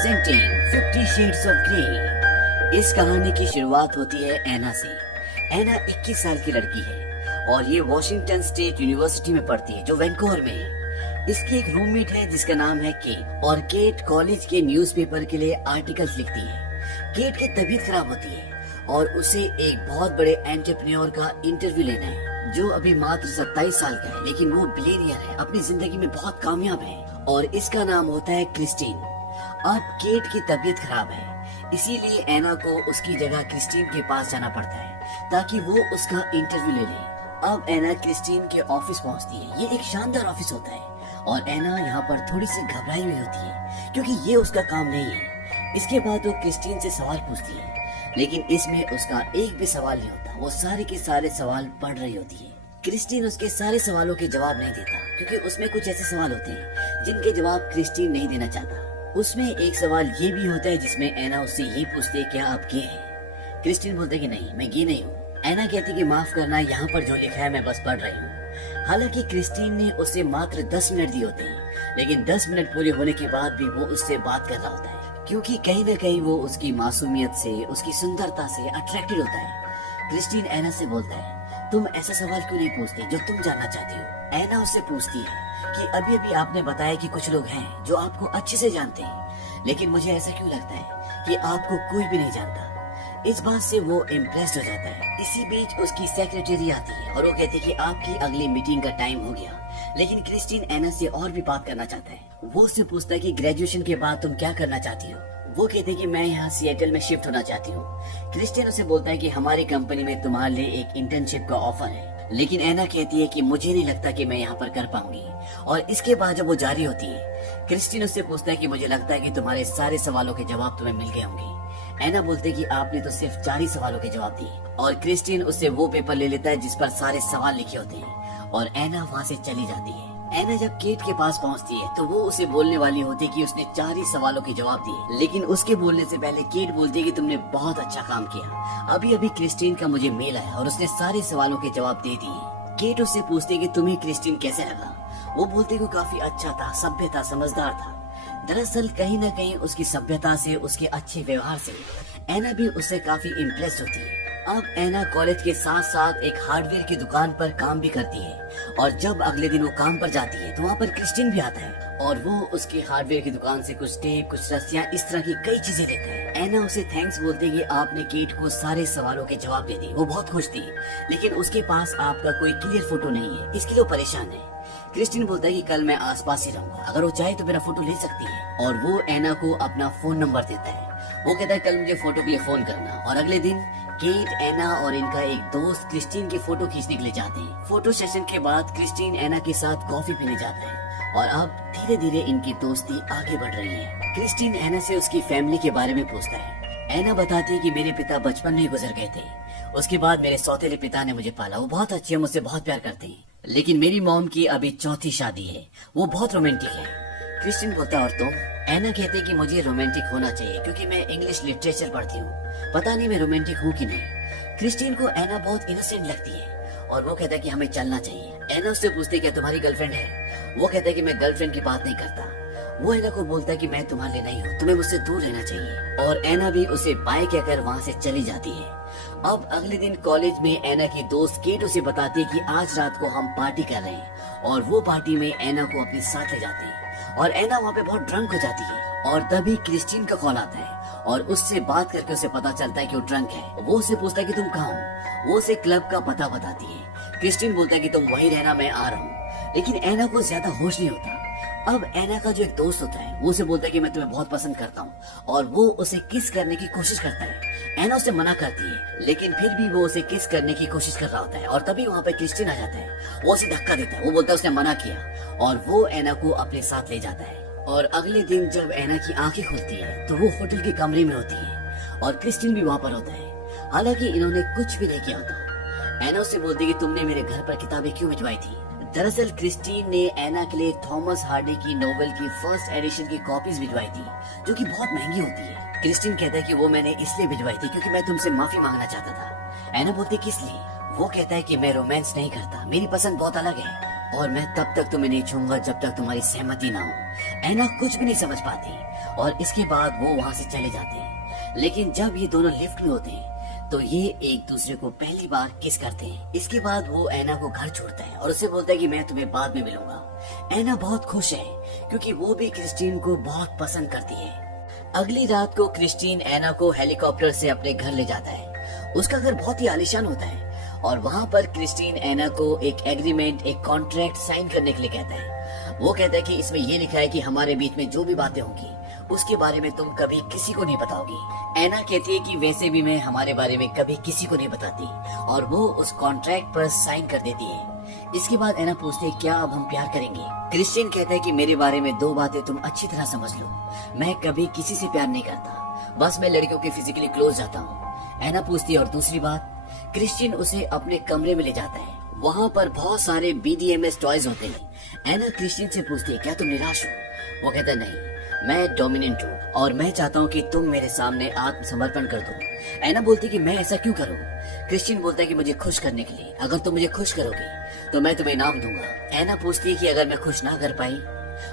Presenting 50 shades of grey. इस कहानी की शुरुआत होती है एना से। एना 21 साल की लड़की है और ये वॉशिंगटन स्टेट यूनिवर्सिटी में पढ़ती है जो वैंकूवर में है। इसकी एक रूममेट है जिसका नाम है केट और केट कॉलेज के न्यूज़पेपर के लिए आर्टिकल्स लिखती है। केट की तबीयत खराब होती है और उसे एक बहुत बड़े एंटरप्रेन्योर का इंटरव्यू लेना है जो अभी मात्र 27 साल का है, लेकिन वो बिलियनियर है, अपनी जिंदगी में बहुत कामयाब है और इसका नाम होता है क्रिस्टीन। अब केट की तबीयत खराब है, इसीलिए एना को उसकी जगह क्रिस्टीन के पास जाना पड़ता है ताकि वो उसका इंटरव्यू ले ले। अब एना क्रिस्टीन के ऑफिस पहुंचती है। ये एक शानदार ऑफिस होता है और एना यहाँ पर थोड़ी सी घबराई हुई होती है क्योंकि ये उसका काम नहीं है। इसके बाद वो क्रिस्टीन से सवाल पूछती है, लेकिन इसमें उसका एक भी सवाल नहीं होता। वो सारे के सारे सवाल पढ़ रही होती है। क्रिस्टीन उसके सारे सवालों के जवाब नहीं देता क्योंकि उसमें कुछ ऐसे सवाल होते हैं जिनके जवाब क्रिस्टीन नहीं देना चाहता। उसमें एक सवाल ये भी होता है जिसमें एना उससे ये पूछती है, क्या आप गे हैं? क्रिस्टीन बोलते कि नहीं, मैं गे नहीं हूँ। एना कहती कि माफ करना, यहाँ पर जो लिखा है मैं बस पढ़ रही हूँ। हालांकि क्रिस्टीन ने उसे मात्र 10 मिनट दिए होते हैं, लेकिन 10 मिनट पूरे होने के बाद भी वो उससे बात कर रहा होता है क्योंकि कहीं न कहीं वो उसकी मासूमियत से, उसकी सुंदरता से अट्रैक्टेड होता है। क्रिस्टीन एना से बोलता है, तुम ऐसा सवाल क्यों नहीं पूछती जो तुम जानना चाहती हो? एना उससे पूछती है कि अभी अभी आपने बताया कि कुछ लोग हैं जो आपको अच्छे से जानते हैं, लेकिन मुझे ऐसा क्यों लगता है कि आपको कोई भी नहीं जानता। इस बात से वो इम्प्रेस्ड हो जाता है। इसी बीच उसकी सेक्रेटरी आती है और वो कहती है कि आपकी अगली मीटिंग का टाइम हो गया। लेकिन क्रिस्टीन एना से और भी बात करना चाहता है। वो उससे पूछता है कि ग्रेजुएशन के बाद तुम क्या करना चाहती हो? वो कहते हैं कि मैं यहाँ सिएटल में शिफ्ट होना चाहती हूँ। क्रिस्टीन उसे बोलता है कि हमारी कंपनी में तुम्हारे लिए एक इंटर्नशिप का ऑफर है, लेकिन एना कहती है कि मुझे नहीं लगता कि मैं यहाँ पर कर पाऊंगी। और इसके बाद जब वो जारी होती है, क्रिस्टीन उससे पूछता है कि मुझे लगता है कि तुम्हारे सारे सवालों के जवाब तुम्हें मिल गए होंगे। एना बोलते कि आपने तो सिर्फ 4 ही सवालों के जवाब दिए और क्रिस्टीन उससे वो पेपर ले लेता है जिस पर सारे सवाल लिखे होते हैं और एना वहाँ से चली जाती है। एना जब केट के पास पहुंचती है तो वो उसे बोलने वाली होती है कि उसने 4 ही सवालों के जवाब दिए, लेकिन उसके बोलने से पहले केट बोलती है कि तुमने बहुत अच्छा काम किया। अभी अभी क्रिस्टीन का मुझे मेल आया और उसने सारे सवालों के जवाब दे दिए। केट उससे पूछती है कि तुम्हें क्रिस्टीन कैसे लगा? वो बोलते कि काफी अच्छा था, सभ्य था, समझदार था। दरअसल कहीं न कहीं उसकी सभ्यता से, उसके अच्छे व्यवहार से एना भी उससे काफी इम्प्रेस होती है। अब एना कॉलेज के साथ साथ एक हार्डवेयर की दुकान पर काम भी करती है और जब अगले दिन वो काम पर जाती है तो वहाँ पर क्रिस्टीन भी आता है और वो उसकी हार्डवेयर की दुकान से कुछ टेप, कुछ रस्सियाँ, इस तरह की कई चीजें लेता है। एना उसे थैंक्स बोलते है कि आपने केट को सारे सवालों के जवाब दे दिए। वो बहुत खुश थी, लेकिन उसके पास आपका कोई क्लियर फोटो नहीं है, इसके लिए वो परेशान है। क्रिस्टीन बोलता है कि कल मैं आसपास ही रहूंगा, अगर वो चाहे तो मेरा फोटो ले सकती है और वो एना को अपना फोन नंबर देता है। वो कहता है कल मुझे फोटो के लिए फोन करना। और अगले दिन केट, एना और इनका एक दोस्त क्रिस्टीन की फोटो खींचने के लिए जाते हैं। फोटो सेशन के बाद क्रिस्टीन एना के साथ कॉफी पीने जाता है और अब धीरे धीरे इनकी दोस्ती आगे बढ़ रही है। क्रिस्टीन एना से उसकी फैमिली के बारे में पूछता है। एना बताती है कि मेरे पिता बचपन में ही गुजर गए थे, उसके बाद मेरे सौतेले पिता ने मुझे पाला। वो बहुत अच्छे हैं, मुझसे बहुत प्यार करते हैं, लेकिन मेरी मॉम की अभी 4थी शादी है, वो बहुत रोमांटिक है। क्रिस्टीन बोलता है और तुम? एना कहते कि मुझे रोमांटिक होना चाहिए क्योंकि मैं इंग्लिश लिटरेचर पढ़ती हूँ, पता नहीं मैं रोमांटिक हूँ कि नहीं। क्रिस्टीन को एना बहुत इनोसेंट लगती है और वो कहता है कि हमें चलना चाहिए। एना उससे पूछते क्या तुम्हारी गर्लफ्रेंड है? वो कहता है कि मैं गर्लफ्रेंड की बात नहीं करता। वो एना को बोलता है कि मैं तुम्हारे लिए नहीं हूँ, तुम्हें मुझसे दूर रहना चाहिए। और एना भी उसे बाय कहकर वहाँ से चली जाती है। अब अगले दिन कॉलेज में एना की दोस्त केट उसे बताती है कि आज रात को हम पार्टी कर रहे हैं और वो पार्टी में एना को अपने साथ ले जाते हैं और एना वहाँ पे बहुत ड्रंक हो जाती है। और तभी क्रिस्टीन का कॉल आता है और उससे बात करके उसे पता चलता है कि वो ड्रंक है। वो उसे पूछता है कि तुम कहाँ हो? वो उसे क्लब का पता बताती है। क्रिस्टीन बोलता है कि तुम वहीं रहना, मैं आ रहा हूँ। लेकिन एना को ज्यादा होश नहीं होता। अब एना का जो एक दोस्त होता है वो उसे बोलता है कि मैं तुम्हें बहुत पसंद करता हूँ और वो उसे किस करने की कोशिश करता है। एना उसे मना करती है, लेकिन फिर भी वो उसे किस करने की कोशिश कर रहा होता है और तभी वहाँ पे क्रिस्टीन आ जाता है। वो उसे धक्का देता है, वो बोलता है उसने मना किया और वो एना को अपने साथ ले जाता है। और अगले दिन जब एना की आंखें खुलती है तो वो होटल के कमरे में होती है और क्रिस्टीन भी वहाँ पर होता है। हालांकि इन्होंने कुछ भी नहीं किया होता। एना उससे बोलती है कि तुमने मेरे घर पर किताबें क्यों भिजवाई थी? दरअसल क्रिस्टीन ने एना के लिए थॉमस हार्डी की नोवेल की फर्स्ट एडिशन की कॉपीज भिजवाई थी जो कि बहुत महंगी होती है। क्रिस्टीन कहता है कि वो मैंने इसलिए भिजवाई थी क्योंकि मैं तुमसे माफी मांगना चाहता था। एना बोलती किस लिए? वो कहता है कि मैं रोमांस नहीं करता, मेरी पसंद बहुत अलग है और मैं तब तक तुम्हें नहीं छूंगा जब तक तुम्हारी सहमति ना हो। एना कुछ भी नहीं समझ पाती और इसके बाद वो वहाँ से चले जाते हैं। लेकिन जब ये दोनों लिफ्ट में होते हैं तो ये एक दूसरे को पहली बार किस करते हैं। इसके बाद वो ऐना को घर छोड़ता है और उसे बोलता है कि मैं तुम्हें बाद में मिलूंगा। ऐना बहुत खुश है क्योंकि वो भी क्रिस्टीन को बहुत पसंद करती है। अगली रात को क्रिस्टीन ऐना को हेलीकॉप्टर से अपने घर ले जाता है। उसका घर बहुत ही आलीशान होता है और वहाँ पर क्रिस्टीन ऐना को एक एग्रीमेंट, एक कॉन्ट्रैक्ट साइन करने के लिए कहता है। वो कहता है कि इसमें ये लिखा है कि हमारे बीच में जो भी बातें होंगी उसके बारे में तुम कभी किसी को नहीं बताओगी। ऐना कहती है कि वैसे भी मैं हमारे बारे में कभी किसी को नहीं बताती और वो उस कॉन्ट्रैक्ट पर साइन कर देती है। इसके बाद ऐना पूछती है क्या अब हम प्यार करेंगे। क्रिस्टीन कहता है कि मेरे बारे में 2 बातें तुम अच्छी तरह समझ लो, मैं कभी किसी से प्यार नहीं करता, बस मैं लड़कियों के फिजिकली क्लोज जाता हूँ। ऐना पूछती है और दूसरी बात। क्रिस्टीन उसे अपने कमरे में ले जाता है। वहाँ पर बहुत सारे BDMS टॉयज होते हैं। ऐना क्रिस्टीन से पूछती है क्या तुम निराश हो। वो कहता है नहीं, मैं डोमिनेंट हूँ और मैं चाहता हूँ कि तुम मेरे सामने आत्मसमर्पण कर दो। ऐना बोलती है कि मैं ऐसा क्यों करूँ। क्रिस्टीन बोलता है कि मुझे खुश करने के लिए, अगर तुम मुझे खुश करोगे तो मैं तुम्हें इनाम दूंगा। ऐना पूछती है कि अगर मैं खुश ना कर पाई।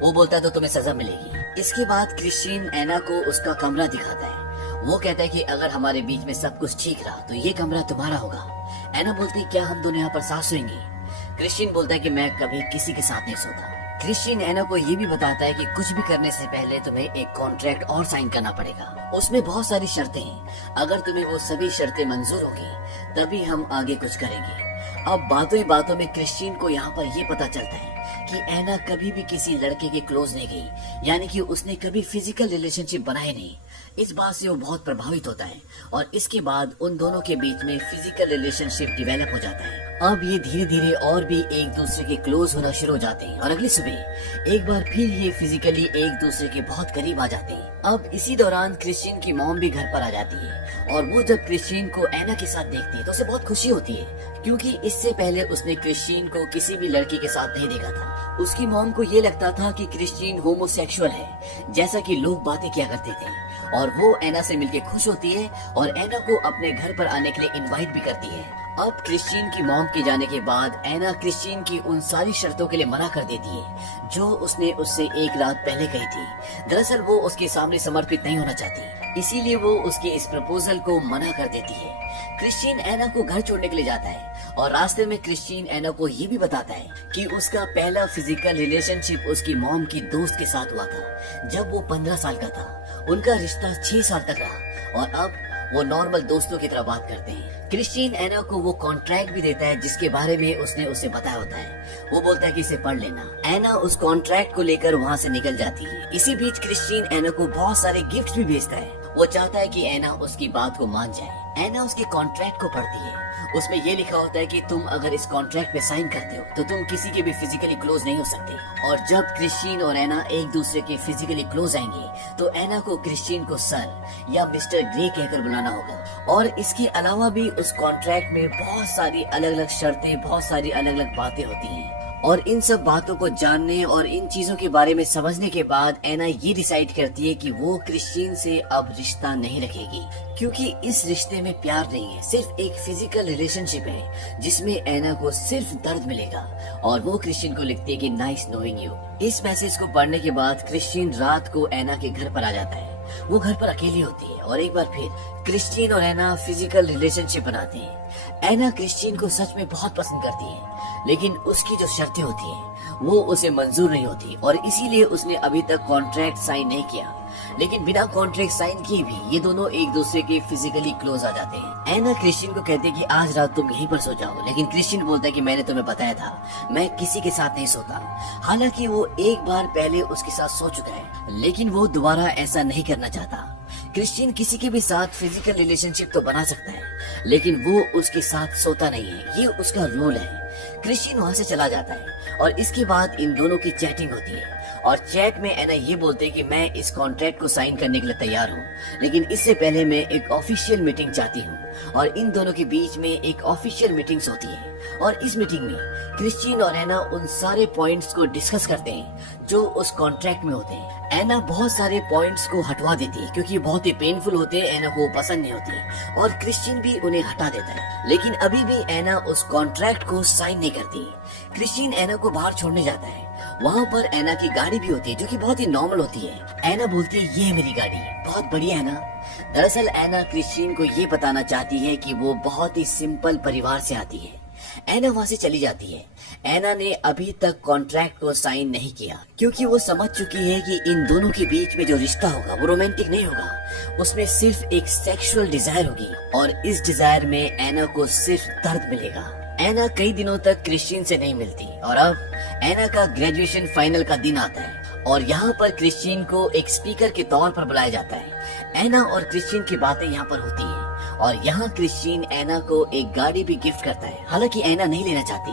वो बोलता है तो तुम्हें सजा मिलेगी। इसके बाद क्रिस्टीन ऐना को उसका कमरा दिखाता है। वो कहता है कि अगर हमारे बीच में सब कुछ ठीक रहा तो ये कमरा तुम्हारा होगा। ऐना बोलती है क्या हम दोनों यहाँ पर साथ सोएंगे। क्रिस्टीन बोलता है कि मैं कभी किसी के साथ नहीं सोता। क्रिस्टीन ऐना को ये भी बताता है कि कुछ भी करने से पहले तुम्हें एक कॉन्ट्रैक्ट और साइन करना पड़ेगा। उसमें बहुत सारी शर्तें हैं, अगर तुम्हें वो सभी शर्तें मंजूर होगी तभी हम आगे कुछ करेंगे। अब बातों ही बातों में क्रिस्टीन को यहाँ पर ये पता चलता है कि ऐना कभी भी किसी लड़के के क्लोज नहीं गई, यानी कि उसने कभी फिजिकल रिलेशनशिप बनाए नहीं। इस बात से वो बहुत प्रभावित होता है और इसके बाद उन दोनों के बीच में फिजिकल रिलेशनशिप डिवेलप हो जाता है। अब ये धीरे धीरे और भी एक दूसरे के क्लोज होना शुरू हो जाते हैं और अगली सुबह एक बार फिर ये फिजिकली एक दूसरे के बहुत करीब आ जाते हैं। अब इसी दौरान क्रिस्टीन की मॉम भी घर पर आ जाती है और वो जब क्रिस्टीन को ऐना के साथ देखती है तो उसे बहुत खुशी होती है क्योंकि इससे पहले उसने क्रिस्टीन को किसी भी लड़की के साथ नहीं देखा था। उसकी मॉम को ये लगता था कि क्रिस्टीन होमोसेक्सुअल है, जैसा कि लोग बातें किया करते थे, और वो ऐना से मिलकर खुश होती है और ऐना को अपने घर पर आने के लिए इनवाइट भी करती है। अब क्रिस्टीन की मॉम के जाने के बाद ऐना क्रिस्टीन की उन सारी शर्तों के लिए मना कर देती है जो उसने उससे एक रात पहले कही थी। दरअसल वो उसके सामने समर्पित नहीं होना चाहती, इसीलिए वो उसके इस प्रपोजल को मना कर देती है। क्रिस्टीन ऐना को घर छोड़ने के लिए जाता है और रास्ते में क्रिस्टीन ऐना को ये भी बताता है कि उसका पहला फिजिकल रिलेशनशिप उसकी मॉम की दोस्त के साथ हुआ था जब वो 15 साल का था। उनका रिश्ता 6 साल तक रहा और अब वो नॉर्मल दोस्तों की तरह बात करते हैं। क्रिस्टीन ऐना को वो कॉन्ट्रैक्ट भी देता है जिसके बारे में उसने उसे बताया होता है। वो बोलता है कि इसे पढ़ लेना। ऐना उस कॉन्ट्रैक्ट को लेकर वहाँ से निकल जाती है। इसी बीच क्रिस्टीन ऐना को बहुत सारे गिफ्ट भी भेजता है। वो चाहता है कि ऐना उसकी बात को मान जाए। ऐना उसके कॉन्ट्रैक्ट को पढ़ती है। उसमें ये लिखा होता है कि तुम अगर इस कॉन्ट्रैक्ट पे साइन करते हो तो तुम किसी के भी फिजिकली क्लोज नहीं हो सकते। और जब क्रिस्टीन और ऐना एक दूसरे के फिजिकली क्लोज आएंगे तो ऐना को क्रिस्टीन को सर या मिस्टर ग्रे कहकर बुलाना होगा। और इसके अलावा भी उस कॉन्ट्रैक्ट में बहुत सारी अलग अलग शर्तें, बहुत सारी अलग अलग बातें होती हैं। और इन सब बातों को जानने और इन चीजों के बारे में समझने के बाद ऐना ये डिसाइड करती है कि वो क्रिस्टीन से अब रिश्ता नहीं रखेगी, क्योंकि इस रिश्ते में प्यार नहीं है, सिर्फ एक फिजिकल रिलेशनशिप है जिसमें ऐना को सिर्फ दर्द मिलेगा। और वो क्रिस्टीन को लिखती है कि नाइस नोइंग यू। इस मैसेज को पढ़ने के बाद क्रिस्टीन रात को ऐना के घर पर आ जाता है। वो घर पर अकेली होती है और एक बार फिर क्रिस्टीन और ऐना फिजिकल रिलेशनशिप बनाते हैं। ऐना क्रिस्टीन को सच में बहुत पसंद करती है, लेकिन उसकी जो शर्तें होती हैं वो उसे मंजूर नहीं होती और इसीलिए उसने अभी तक कॉन्ट्रैक्ट साइन नहीं किया। लेकिन बिना कॉन्ट्रैक्ट साइन किए भी ये दोनों एक दूसरे के फिजिकली क्लोज आ जाते हैं। ऐना क्रिस्टीन को कहते हैं कि आज रात तुम यहीं पर सो जाओ, लेकिन क्रिस्टीन बोलता है कि मैंने तुम्हें बताया था मैं किसी के साथ नहीं सोता। हालांकि वो एक बार पहले उसके साथ सो चुका है, लेकिन वो दोबारा ऐसा नहीं करना चाहता। क्रिस्टीन किसी के भी साथ फिजिकल रिलेशनशिप तो बना सकता है, लेकिन वो उसके साथ सोता नहीं है, ये उसका रूल है। क्रिस्टीन वहाँ से चला जाता है और इसके बाद इन दोनों की चैटिंग होती है और चैट में ऐना ये बोलते हैं कि मैं इस कॉन्ट्रैक्ट को साइन करने के लिए तैयार हूँ, लेकिन इससे पहले मैं एक ऑफिशियल मीटिंग चाहती हूँ। और इन दोनों के बीच में एक ऑफिशियल मीटिंग्स होती है और इस मीटिंग में क्रिस्टीन और ऐना उन सारे पॉइंट्स को डिस्कस करते हैं जो उस कॉन्ट्रैक्ट में होते हैं। ऐना बहुत सारे पॉइंट्स को हटवा देती है क्योंकि बहुत ही पेनफुल होते हैं, ऐना को पसंद नहीं होती और क्रिस्टीन भी उन्हें हटा देता है। लेकिन अभी भी ऐना उस कॉन्ट्रैक्ट को साइन नहीं करती। क्रिस्टीन ऐना को बाहर छोड़ने जाता है वहाँ पर एना की गाड़ी भी होती है जो कि बहुत ही नॉर्मल होती है। एना बोलती है ये है मेरी गाड़ी, बहुत बढ़िया है ना। दरअसल एना क्रिस्टीन को ये बताना चाहती है कि वो बहुत ही सिंपल परिवार से आती है। एना वहाँ से चली जाती है। एना ने अभी तक कॉन्ट्रैक्ट को साइन नहीं किया क्योंकि वो समझ चुकी है कि इन दोनों के बीच में जो रिश्ता होगा वो रोमांटिक नहीं होगा, उसमें सिर्फ एक सेक्सुअल डिजायर होगी और इस डिजायर में एना को सिर्फ दर्द मिलेगा। एना कई दिनों तक क्रिस्टीन से नहीं मिलती और अब एना का ग्रेजुएशन फाइनल का दिन आता है और यहाँ पर क्रिस्टीन को एक स्पीकर के तौर पर बुलाया जाता है। एना और क्रिस्टीन की बातें यहाँ पर होती हैं और यहाँ क्रिस्टीन एना को एक गाड़ी भी गिफ्ट करता है। हालांकि एना नहीं लेना चाहती।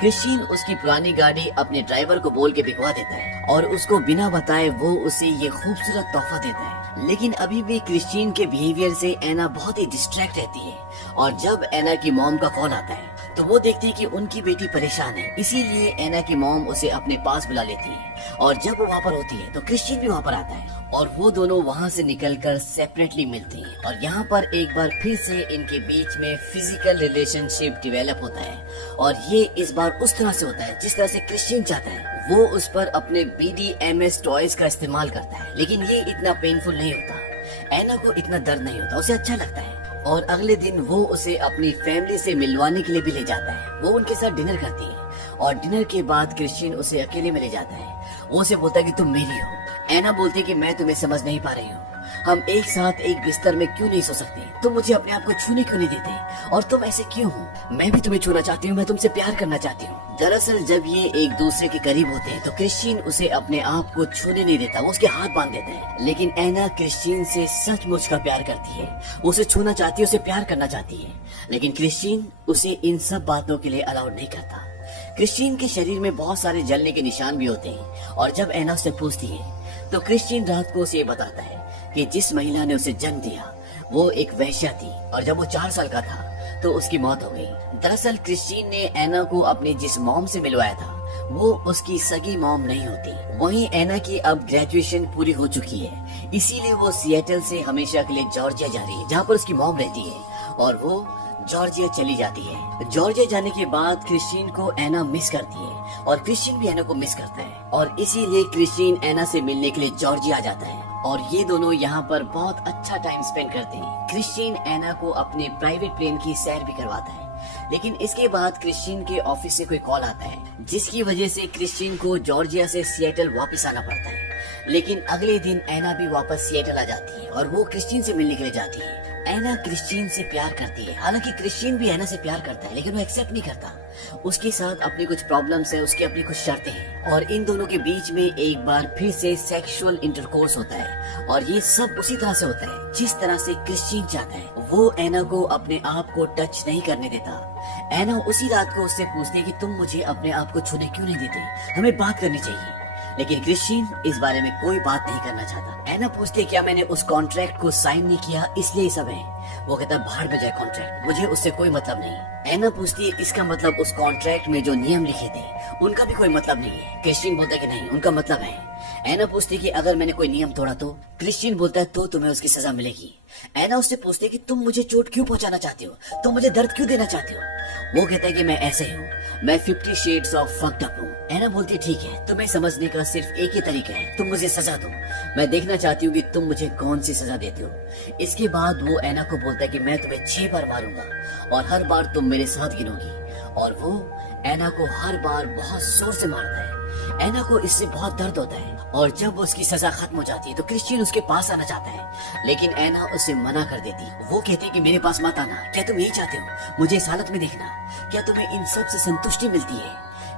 क्रिस्टीन उसकी पुरानी गाड़ी अपने ड्राइवर को बोल के बिकवा देता है और उसको बिना बताए वो उसे ये खूबसूरत तोहफा देता है। लेकिन अभी भी क्रिस्टीन के बिहेवियर से एना बहुत ही डिस्ट्रैक्ट रहती है और जब एना की मॉम का कॉल आता है तो वो देखती है कि उनकी बेटी परेशान है, इसीलिए एना की मॉम उसे अपने पास बुला लेती है और जब वो वहाँ पर होती है तो क्रिस्टीन भी वहाँ पर आता है और वो दोनों वहाँ से निकलकर सेपरेटली मिलते हैं और यहाँ पर एक बार फिर से इनके बीच में फिजिकल रिलेशनशिप डेवलप होता है और ये इस बार उस तरह से होता है जिस तरह से क्रिस्टीन चाहता है। वो उस पर अपने BDMS टॉयज का इस्तेमाल करता है लेकिन ये इतना पेनफुल नहीं होता। एना को इतना दर्द नहीं होता, उसे अच्छा लगता है और अगले दिन वो उसे अपनी फैमिली से मिलवाने के लिए भी ले जाता है। वो उनके साथ डिनर करती है और डिनर के बाद क्रिस्टीन उसे अकेले में ले जाता है। वो उसे बोलता है कि तुम मेरी हो। एना बोलती है कि मैं तुम्हें समझ नहीं पा रही हूँ, हम एक साथ एक बिस्तर में क्यों नहीं सो सकते? तुम मुझे अपने आप को छूने क्यों नहीं देते और तुम ऐसे क्यों हो? मैं भी तुम्हें छूना चाहती हूँ, मैं तुमसे प्यार करना चाहती हूँ। दरअसल जब ये एक दूसरे के करीब होते हैं तो क्रिस्टीन उसे अपने आप को छूने नहीं देता, वो उसके हाथ बांध देता है। लेकिन एना क्रिस्टीन से सचमुच का प्यार करती है, उसे छूना चाहती है, उसे प्यार करना चाहती है, लेकिन क्रिस्टीन उसे इन सब बातों के लिए अलाउड नहीं करता। क्रिस्टीन के शरीर में बहुत सारे जलने के निशान भी होते हैं और जब एना उससे पूछती है तो क्रिस्टीन रात को उसे बताता है कि जिस महिला ने उसे जन्म दिया वो एक वेश्या थी और जब वो 4 साल का था तो उसकी मौत हो गई। दरअसल क्रिस्टीन ने एना को अपने जिस मॉम से मिलवाया था वो उसकी सगी मॉम नहीं होती। वहीं एना की अब ग्रेजुएशन पूरी हो चुकी है, इसीलिए वो सिएटल से हमेशा के लिए जॉर्जिया जा रही है जहाँ पर उसकी मॉम रहती है और वो जॉर्जिया चली जाती है। जॉर्जिया जाने के बाद क्रिस्टीन को एना मिस करती है और क्रिस्टीन भी एना को मिस करता है और इसीलिए क्रिस्टीन एना से मिलने के लिए जॉर्जिया आ जाता है और ये दोनों यहाँ पर बहुत अच्छा टाइम स्पेंड करते हैं। क्रिस्टीन एना को अपने प्राइवेट प्लेन की सैर भी करवाता है। लेकिन इसके बाद क्रिस्टीन के ऑफिस से कोई कॉल आता है जिसकी वजह से क्रिस्टीन को जॉर्जिया से सिएटल वापस आना पड़ता है। लेकिन अगले दिन एना भी वापस सिएटल आ जाती है और वो क्रिस्टीन से मिलने के लिए जाती है। एना क्रिस्टीन से प्यार करती है, हालांकि क्रिस्टीन भी एना से प्यार करता है लेकिन वो एक्सेप्ट नहीं करता। उसके साथ अपनी कुछ प्रॉब्लम्स है, उसकी अपनी कुछ शर्तें हैं और इन दोनों के बीच में एक बार फिर से सेक्सुअल इंटरकोर्स होता है और ये सब उसी तरह से होता है जिस तरह से क्रिस्टीन चाहता है। वो एना को अपने आप को टच नहीं करने देता। एना उसी रात को उससे पूछती है कि तुम मुझे अपने आप को छूने क्यों नहीं देते, हमें बात करनी चाहिए। लेकिन क्रिस्टीन इस बारे में कोई बात नहीं करना चाहता। एना पूछती है क्या मैंने उस कॉन्ट्रैक्ट को साइन नहीं किया इसलिए ये सब है? वो कहता है बाहर में जाए कॉन्ट्रैक्ट, मुझे उससे कोई मतलब नहीं। एना पूछती है इसका मतलब उस कॉन्ट्रैक्ट में जो नियम लिखे थे उनका भी कोई मतलब नहीं है? क्रिस्टीन बोलता है कि नहीं, उनका मतलब है। एना पूछती है कि अगर मैंने कोई नियम तोड़ा तो? क्रिस्टीन बोलता है तो तुम्हें उसकी सजा मिलेगी। एना उससे पूछती है कि तुम मुझे चोट क्यों पहुंचाना चाहती हो, तुम मुझे दर्द क्यों देना चाहती हो? वो कहता है कि मैं ऐसे हूँ, मैं 50 शेड्स ऑफ फक्ड अप हूँ। एना बोलती है ठीक है, तुम्हें समझने का सिर्फ एक ही तरीका है, तुम मुझे सजा दो, मैं देखना चाहती हूँ कि तुम मुझे कौन सी सजा देती हो। इसके बाद वो एना को बोलता है कि मैं तुम्हें 6 बार मारूंगा और हर बार तुम मेरे साथ गिनोगी और वो एना को हर बार बहुत जोर से मारता है। एना को इससे बहुत दर्द होता है और जब उसकी सजा खत्म हो जाती है तो क्रिस्टीन उसके पास आना चाहता है लेकिन एना उसे मना कर देती। वो कहती है कि मेरे पास मत आना, क्या तुम यही चाहते हो मुझे इस हालत में देखना? क्या तुम्हें इन सब से संतुष्टि मिलती है?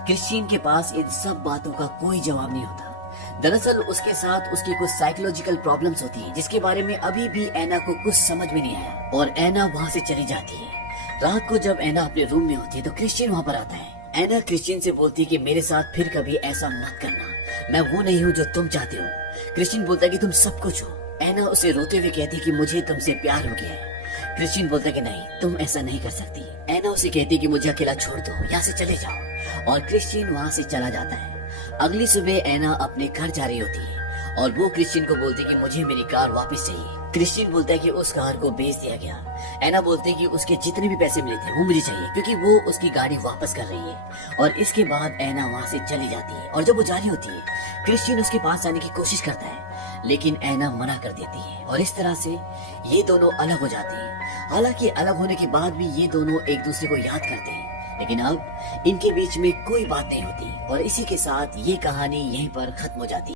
क्रिस्टीन के पास इन सब बातों का कोई जवाब नहीं होता। दरअसल उसके साथ उसकी कुछ साइकोलॉजिकल प्रॉब्लम्स होती है जिसके बारे में अभी भी एना को कुछ समझ में नहीं आया और एना वहाँ से चली जाती है। रात को जब एना अपने रूम में होती है तो क्रिस्टीन वहाँ पर आता है। एना क्रिस्टीन से बोलती है कि मेरे साथ फिर कभी ऐसा मत करना, मैं वो नहीं हूँ जो तुम चाहते हो। क्रिस्टीन बोलता है कि तुम सब कुछ हो। एना उसे रोते हुए कहती है कि मुझे तुमसे प्यार हो गया है। क्रिस्टीन बोलता है कि नहीं, तुम ऐसा नहीं कर सकती। एना उसे कहती है कि मुझे अकेला छोड़ दो, यहाँ से चले जाओ और क्रिस्टीन वहाँ से चला जाता है। अगली सुबह एना अपने घर जा रही होती है और वो क्रिश्चियन को बोलती है कि मुझे मेरी कार वापस चाहिए। क्रिश्चियन बोलता है कि उस कार को बेच दिया गया। एना बोलती है कि उसके जितने भी पैसे मिले थे वो मुझे चाहिए, क्योंकि वो उसकी गाड़ी वापस कर रही है। और इसके बाद एना वहाँ से चली जाती है और जब वो जा रही होती है क्रिश्चियन उसके पास जाने की कोशिश करता है, लेकिन एना मना कर देती है और इस तरह से ये दोनों अलग हो जाते हैं। हालांकि अलग होने के बाद भी ये दोनों एक दूसरे को याद करते हैं, लेकिन अब इनके बीच में कोई बात नहीं होती और इसी के साथ ये कहानी यहीं पर खत्म हो जाती है।